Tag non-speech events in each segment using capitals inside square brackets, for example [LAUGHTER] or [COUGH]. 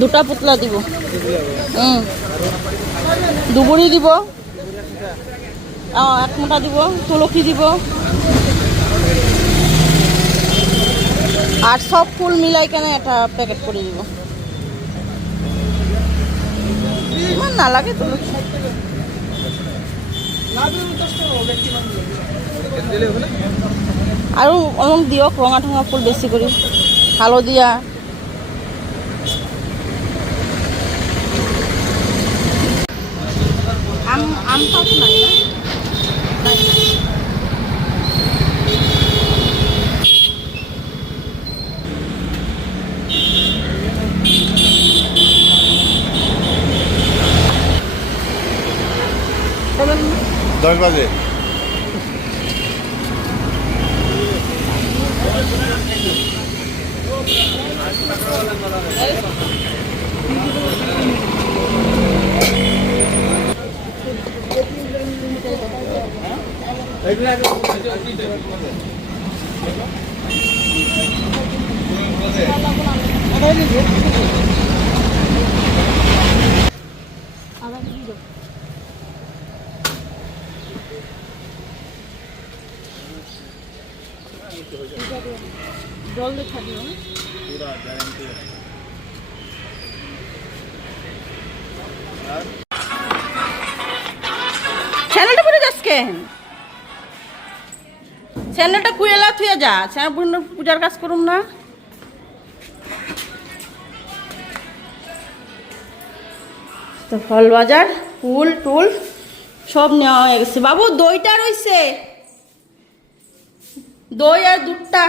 দুটা পুতলা দিব। দুবুরি দিব। অঁ এক মোটা দিব। তুলসী দিব। আর সব ফুল মিলাই কেনে এটা প্যাকেট করে দিব? নালাগে তুলসী আৰু অলপ দিয়ক ৰঙা ঠঙা ফুল বেছি কৰি হালধীয়া আম নাই না? দশ বাজে জল দেখা দিও স্যান্ডেলটা পরে যাস কে স্যান্ডেলটা কুয়েলা থুয়ে যা স্যান্ডেল পূজার কাজ করুম না। তো ফল বাজার ফুল টুল সব নেওয়া হয়ে গেছে। বাবু দইটা রইছে। দই আর দুধটা।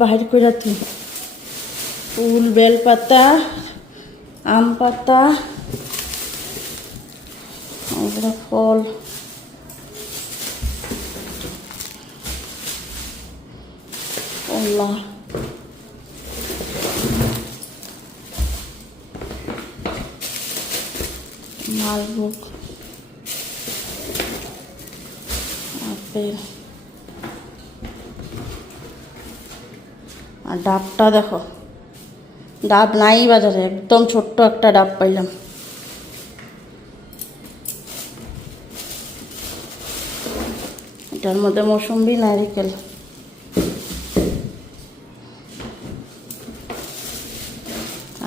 বাহির করে তুই ফুল বেলপাতা আম পাতা ফল। কলা মালভোগ আপেল আর ডাবটা দেখো। ডাব নাই বাজারে, একদম ছোট্ট একটা ডাব পাইলাম। এটার মধ্যে মৌসুম্বি নারিকেল।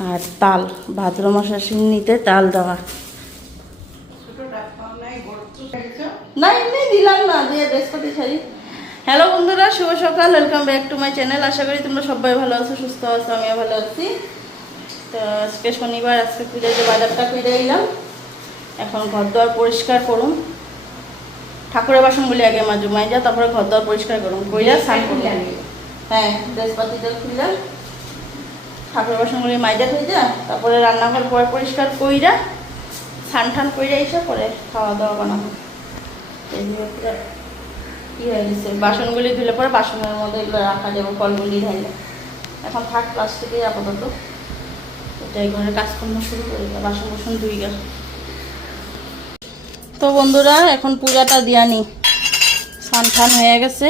আর তাল ভাদ্র মাসের সিন্নিতে তাল দেওয়া না এমনি দিলাম না দিয়ে ড্রেস করতে ছাড়ি হ্যালো বন্ধুরা, শুভ সকাল। Welcome back to my channel আশা করি তোমরা সবাই ভালো আছো, সুস্থ আছো, আমিও ভালো আছি। তো আজকে শনিবার, আজকে পুজোর যে বাজারটা করে এলাম, এখন ঘর দোয়ার পরিষ্কার করুন। ঠাকুরের বাসনগুলি আগে মাজু মাইজা, তারপরে ঘর দোয়ার পরিষ্কার করুন। কইরা স্নান করুন। হ্যাঁ ড্রেস পাতিটা খুললাম ঠাকুরের বাসনগুলি মাইজা যা, তারপরে রান্নাঘর পর পরিষ্কার কইরা স্নান টান কইরা এসে পরে খাওয়া দাওয়া বানাবো হয়ে গেছে? বাসনগুলি ধুলে পরে বাসনের মধ্যে এগুলো রাখা যাবে ফলগুলি ঢাইলে এখন থাক প্লাস্টিকে আপাতত এটাই করে কাজকর্ম শুরু করি বাসন বাসন ধুই গেল। তো বন্ধুরা, এখন পূজাটা দিয়া নি। স্নান টান হয়ে গেছে।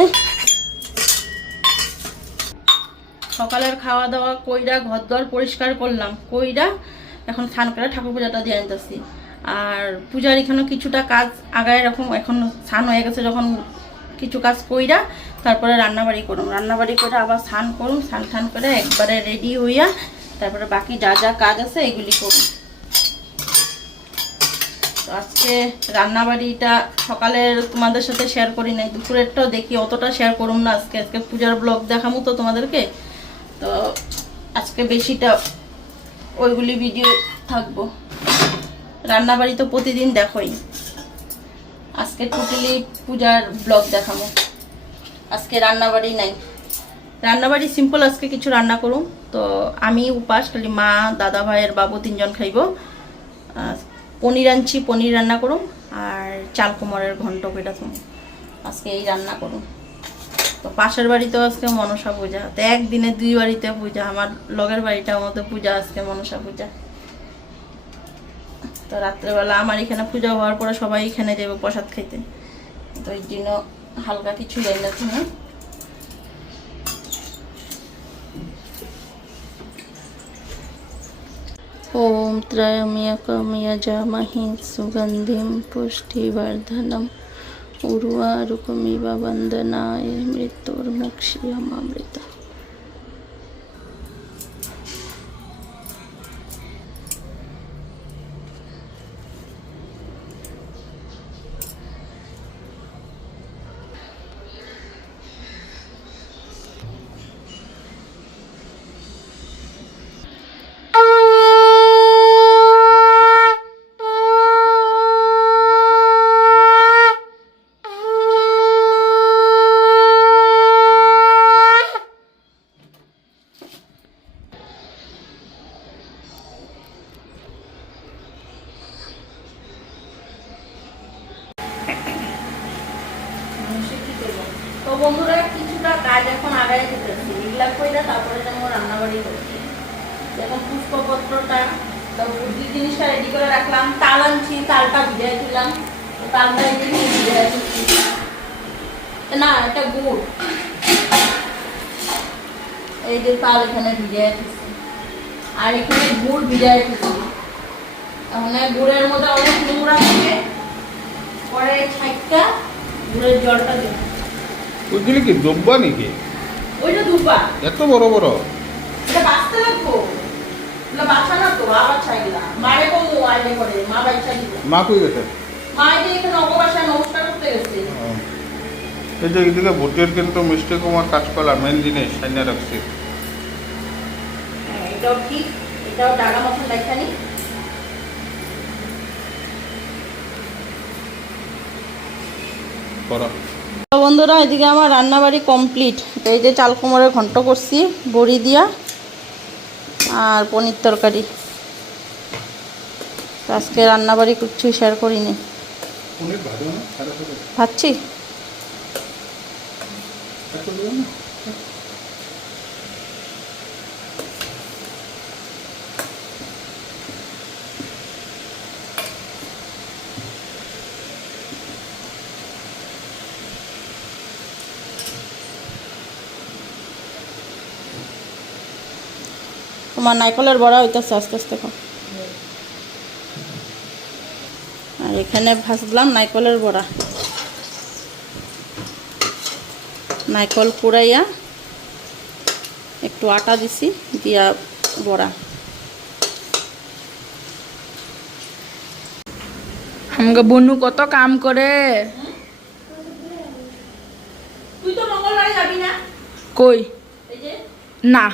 সকালের খাওয়া দাওয়া, কইরা ঘর দর পরিষ্কার করলাম। কইরা এখন স্নান করে ঠাকুর পূজাটা দিয়ে আনতেছি। আর পূজার এখানে কিছুটা কাজ আগায় এরকম এখন স্নান হয়ে গেছে যখন কিছু কাজ কইরা তারপরে রান্নাবাড়ি করুন রান্নাবাড়ি করে আবার স্নান করুন স্নান টান করে একবারে রেডি হইয়া তারপরে বাকি যা যা কাজ আছে এগুলি করুন তো আজকে রান্নাবাড়িটা সকালের তোমাদের সাথে শেয়ার করি নাই, দুপুরেরটাও দেখি, অতটা শেয়ার করুন না আজকে। আজকে পূজার ব্লগ দেখামো তো তোমাদেরকে। তো আজকে বেশিটা ওইগুলি ভিডিও থাকব। রান্নাবাড়ি তো প্রতিদিন দেখোই। আজকে টোটালি পূজার ব্লগ দেখাবো। আজকে রান্নাবাড়ি নাই। রান্নাবাড়ি সিম্পল আজকে কিছু রান্না করুম তো আমি, উপাস, খালি মা, দাদা ভাইয়ের বাবু তিনজন খাইব। পনির আনছি, পনির রান্না করুম আর চাল কুমড়ের ঘন্ট পেটা তুমি আজকে এই রান্না করুম তো পাশের বাড়িতেও আজকে মনসা পূজা। তো একদিনে দুই বাড়িতে পূজা। আমার লগের বাড়িটার মধ্যে পূজা আজকে মনসা পূজা। তো রাত্রেবেলা আমার এখানে পূজা হওয়ার পরে সবাই এখানে যাবে প্রসাদ খাইতে। তো ওই জন্য হালকা কিছু দেন না তুমি। ওম ত্রয়মিয়কমিয়জামহি সুগন্ধিম পুষ্টিবর্ধনম। উর্বারুকমিব বন্দনায় মৃত্যুর্মুক্ষিয়মৃতা এই যে তাল এখানে ভিজাই দিচ্ছি আর এখানে গুড় ভিজাই দিচ্ছি মানে গুড়ের মধ্যে অনেক নোংরা থাকে পরে ছাইটা গুড়ের জলটা দিই ওইগুলি কি ডব্বা নাকি? ওইটা দুবা এত বড় বড়? এটা বাঁচতে লাগবো। বাঁচা না তো আবার ছাইলা মারে কমু আইলে করে মা বাচ্চা মা কই গেছে? মা এই এখানে অববাসায় নমস্কার করতে গেছে। এই যে এদিকে ভোটের কিন্তু মিষ্টি কুমার কাজ করলাম মেন জিনিস সাইনা রাখছি। এটাও ঠিক এটাও ডাগা মতন দেখানি বন্ধুরা এদিকে আমার রান্নাবাড়ি কমপ্লিট। এই যে চাল কুমড়ের ঘন্ট করছি বড়ি দিয়া আর পনির তরকারি। তো আজকে রান্নাবাড়ি কিছুই শেয়ার করিনি। ভাবছি তোমার নাইকলের বড়া হইতেছে আস্তে আস্তে আর এখানে ভাজলাম নাইকলের বড়া। নাইকল কুড়াইয়া একটু আটা দিছি দিয়া বড়া। আমাকে বনু কত কাম করে। তুই তো মঙ্গলবারে যাবি না? কই? না।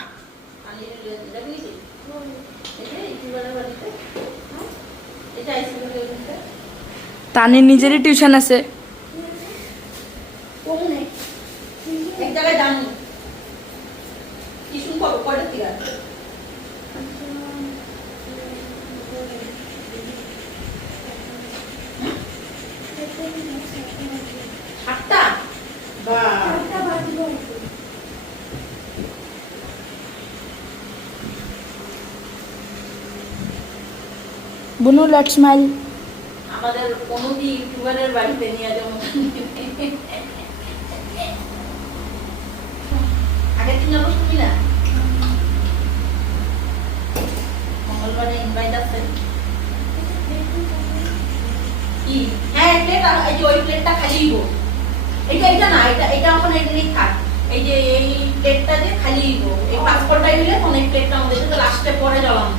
তানি নিজেরই টিউশন আছে। এক জায়গায় জানি আমাদের অনুদি ইউটিউবারের বাড়িতে নিয়ে যেমন আগের দিন যাব শুনি না? মঙ্গলবারে ইনভাইট আছে। হ্যাঁ এই যে ওই প্লেটটা খালি গো এইটা এইটা না, এটা এটা এই যে এই প্লেটটা যে খালি এই পাসপোর্টটাই হলে তখন প্লেটটা আমাদের লাস্টে পরে যাওয়াম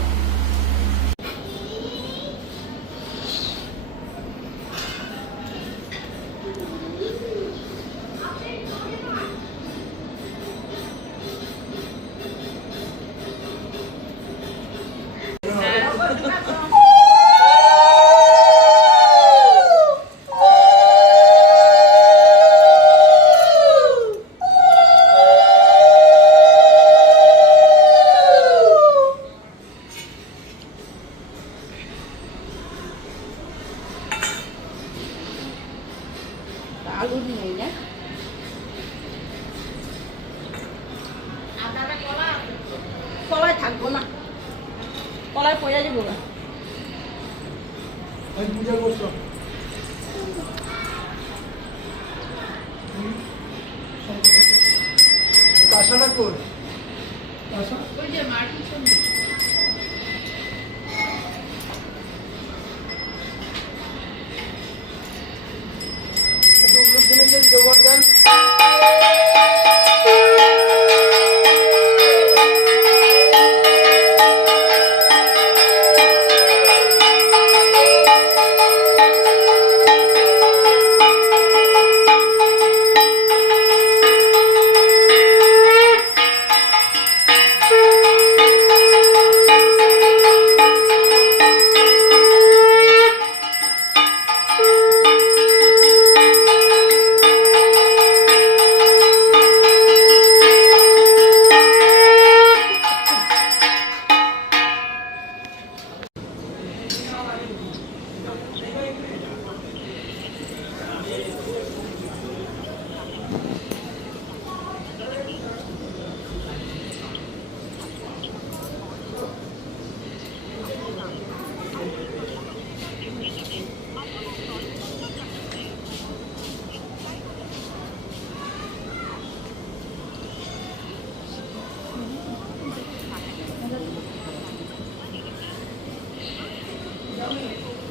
এটা ওগুলো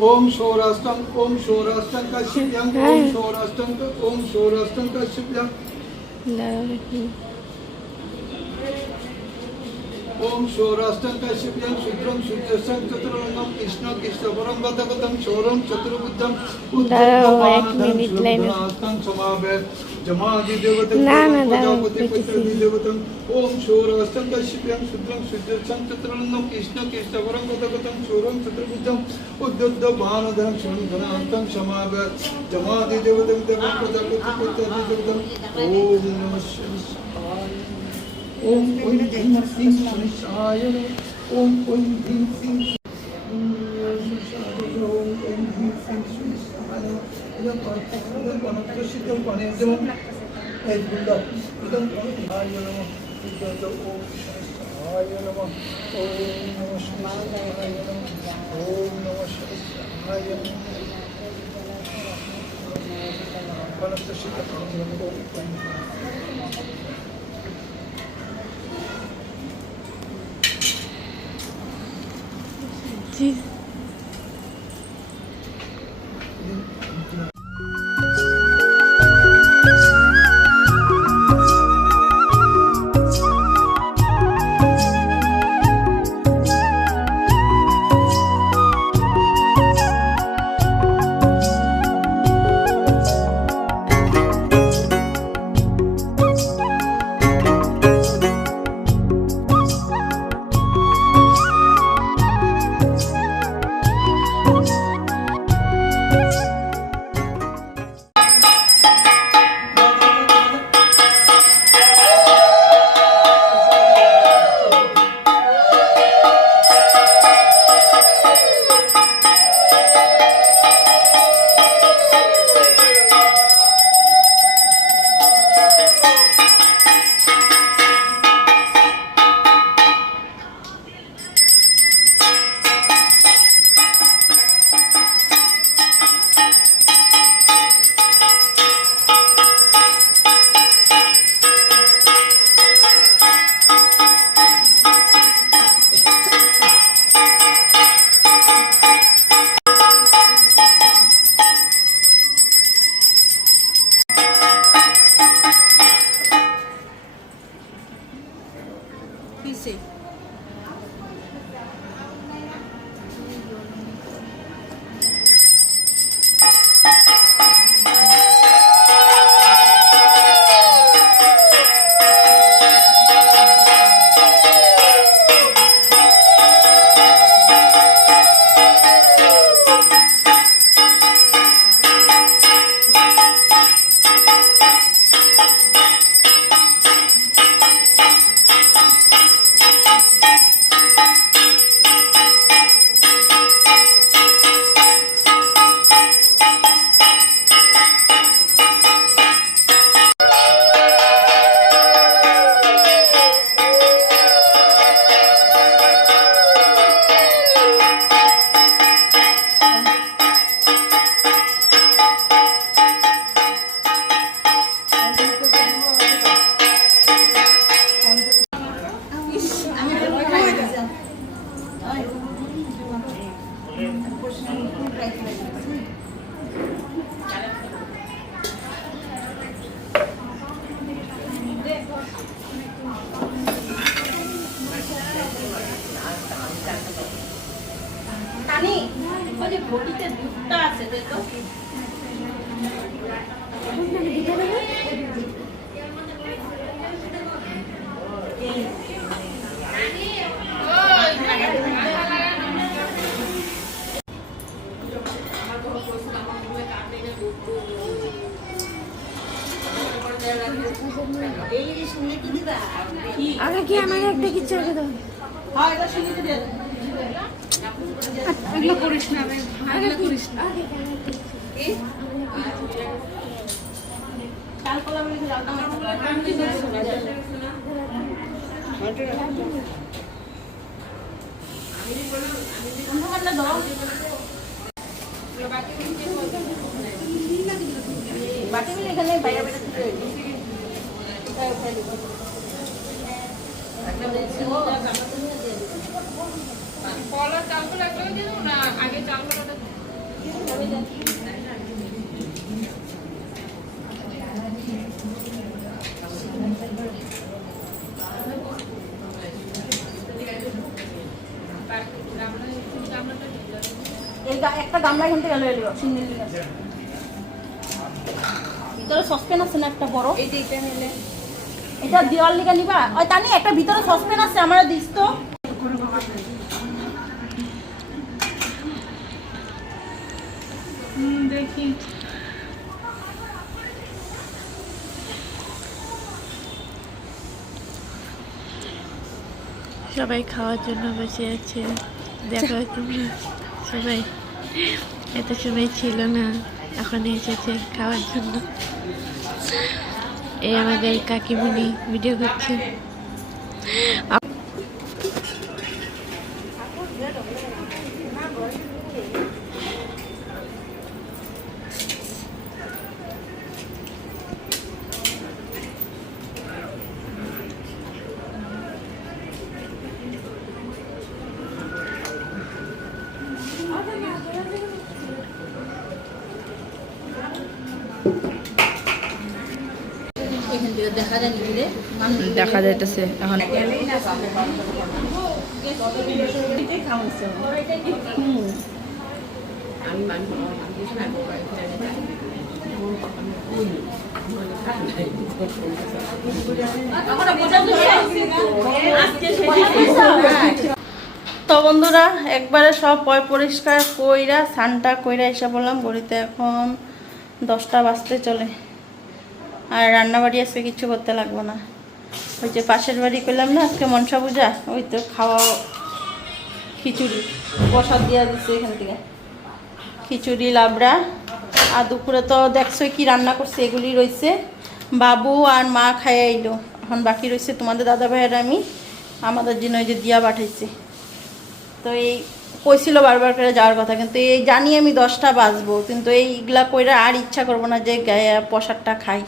ओम सौराष्ट्रम ओम सौराष्ट्रम कश्यप्यम ओम सौराष्ट्रम ओम सौराष्ट्रम कश्यप्यम ओम सौराष्ट्रम कश्यप्यम शुद्रम शुद्धसं चतुर्लंगम कृष्ण कृष्णपरम गतगतम चौरम चतुर्बुद्धम उत्तम समावेश ओम शौरवस्तम कश्यप्यम शुद्रम शुद्रक्षम चतुर्णम कृष्ण कृष्णवरम गतगतम शौरम चतुर्भुजम उद्धव भानुधरम शरणम धनांतम जमादि देवतम देवम प्रजापति प्रजापति देवतम ओम नमः शिवाय। ओम ओम दीन सिंह शिवाय ओम ओम दीन Singh. Kırışık'tan panevzim. Evet burada. Buradan hayır ama. Burada da o Hayır ama. Oğlum yavaş. Hayır ama. Oğlum yavaş. Hayır ama. Bana taşıda kalmıyor. Siz ঘটিতে দুধটা আছে দে বাটি মিলে এখানে বাইরে বাইরে থেকে কোথায় উঠাই দিব এই গা- একটা গামলা এখান থেকে লয়ে লিও সিঙ্গেল ভিতরে সসপেন আছে না একটা বড়? এটা দেওয়ার লিগা নিবা? ওই তানি একটা ভিতরে সসপেন আছে আমার দিস তো। দেখি। সবাই খাওয়ার জন্য বসে আছে। দেখো তোমরা সবাই। এত সময় ছিল না, এখন এসেছে খাওয়ার জন্য। এই আমাদের কাকিমণি ভিডিও করছে এখান থেকে দেখা যায় নিজে দেখা যাইতেছে এখন। তো বন্ধুরা, একবারে সব পয় পরিষ্কার কইরা, সানটা কইরা এসে বললাম গড়িতে এখন দশটা বাজতে চলে। আর রান্না বাড়ি আজকে কিছু করতে লাগবে না। ওই যে পাশের বাড়ি করলাম না, আজকে মনসা পূজা, ওই তো খাওয়া খিচুড়ি, প্রসাদ দিয়া দিচ্ছে এখান থেকে। খিচুড়ি, লাবড়া, আর দুপুরে তো দেখছ কি রান্না করছে, এগুলি রয়েছে বাবু আর মা খাইয়ে আইলো। এখন বাকি রয়েছে তোমাদের দাদা ভাইয়ের আমি, আমাদের জন্য ওই যে দিয়া পাঠাইছে। তো এই কইছিল বারবার করে যাওয়ার কথা, কিন্তু এই জানি আমি দশটা বাজবো, কিন্তু এইগুলা কইরা আর ইচ্ছা করব না যে প্রসাদটা খাই।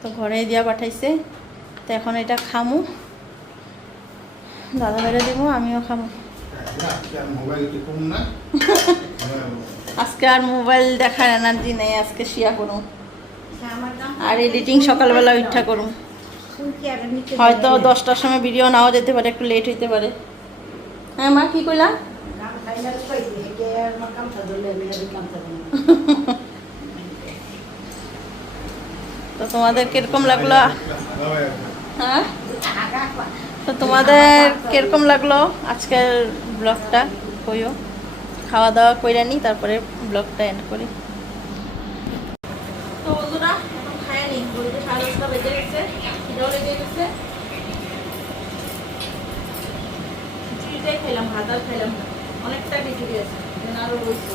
তো ঘরে দিয়া পাঠাইছে। তো এখন এটা খামু। দাদা ভাইরা দিব আমিও খামু। আজকে আর মোবাইল দেখার এনার্জি নেই আজকে শিয়া করুন আর এডিটিং সকালবেলা উঠা করুন হয়তো দশটার সময় ভিডিও নাও যেতে পারে একটু লেট হইতে পারে। হ্যাঁ মা কি কইলা? [LAUGHS] তো তোমাদের কীরকম লাগল? হ্যাঁ? তো তোমাদের কীরকম লাগল আজকের ব্লগটা? কইও। খাওয়া দাওয়া কইরা নি, তারপরে ব্লগটা এন্ড করি। খেলাম, ভাত আর খেলাম অনেকটা খিচুড়ি আছে এজন্য আরও রয়েছে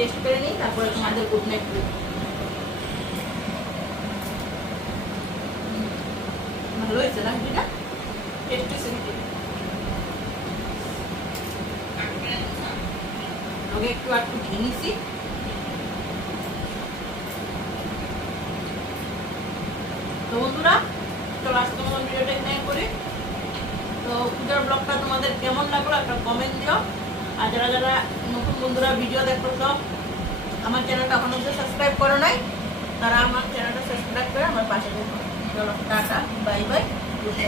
টেস্ট করে নিই, তারপরে তোমাদের গুড নাইট ভালো হয়েছে না টেস্ট হয়েছে খিচুড়ি আগে একটু একটু তো বন্ধুরা, চলো আজকে আমার ভিডিওটা এখানে করি। একটা কমেন্ট দিও। আর যারা যারা নতুন বন্ধুরা ভিডিও দেখো তো আমার চ্যানেলটা এখনও অব্দি সাবস্ক্রাইব করো নাই, তারা আমার চ্যানেলটা সাবস্ক্রাইব করে আমার পাশে দেখো চলো, টাটা বাই বাই গুড